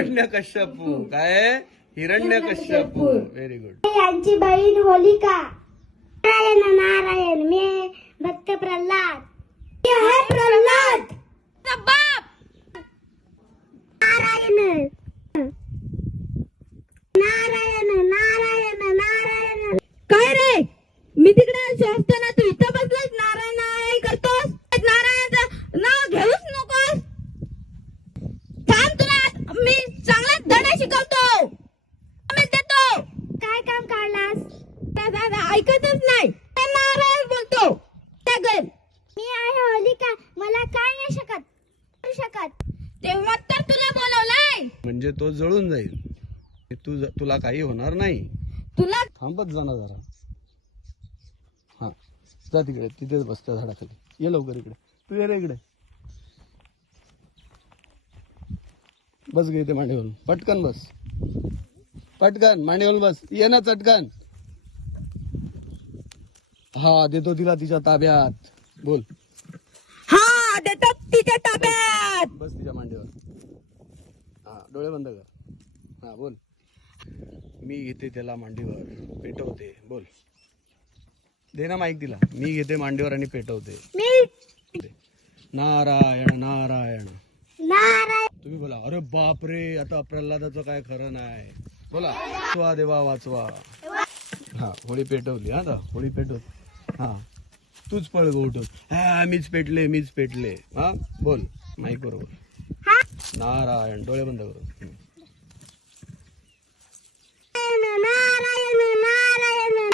हिरण्यकश्यपू. काय? Hiranyakashipu. Very good. यांची बहीण होलिका. नारायण नारायण मी भक्त प्रल्हाद. मी आहे प्रल्हाद. बाप नारायण नारायण नारायण नारायण. काय रे, मी तिकडे शोधताना तू इथं बसलास नारायण नारायण करतोस. नारायणाचं नाव घेऊच नकोस. थांब, तुला मी चांगला धडा शिकवतो. मी देतो. काय काम काढलास? दादा ऐकतच नाही. नारायण बोलतो. मी आहे होलिका. मला काय नाही शकत. तेव्हा तर तुला बोलवलंय. म्हणजे तो जळून जाईल. तुला काही होणार नाही. तुला थांबत जा ना जरा. हा, जा तिकडे. तिथेच बस त्या झाडाखाली. ये लवकर इकडे. तू ये रे इकडे. बस गे इथे मांडीवरून. पटकन बस. पटकन मांडीवरून बस. ये ना चटकन. हा, देतो तिला तिच्या ताब्यात. बोल. हा देतात तिच्या ताब्यात. बस तिच्या मांडीवर. हा, डोळे बंद कर. हा, बोल. मी घेते त्याला मांडीवर, पेटवते. बोल. दे ना माईक तिला. मी घेते मांडीवर आणि पेटवते. नारायण नारायण नारायण. तुम्ही बोला. अरे बापरे, आता प्रल्हादाचं काय खरं नाही. बोला. वाचवा देवा वाचवा. हा, होळी पेटवली. आता होळी पेटव. हा, तूच पळ गो उठून. हा, मीच पेटले. हा, बोल माईक बरोबर. नारायण. डोळे बंद करू. नारायण नारायण.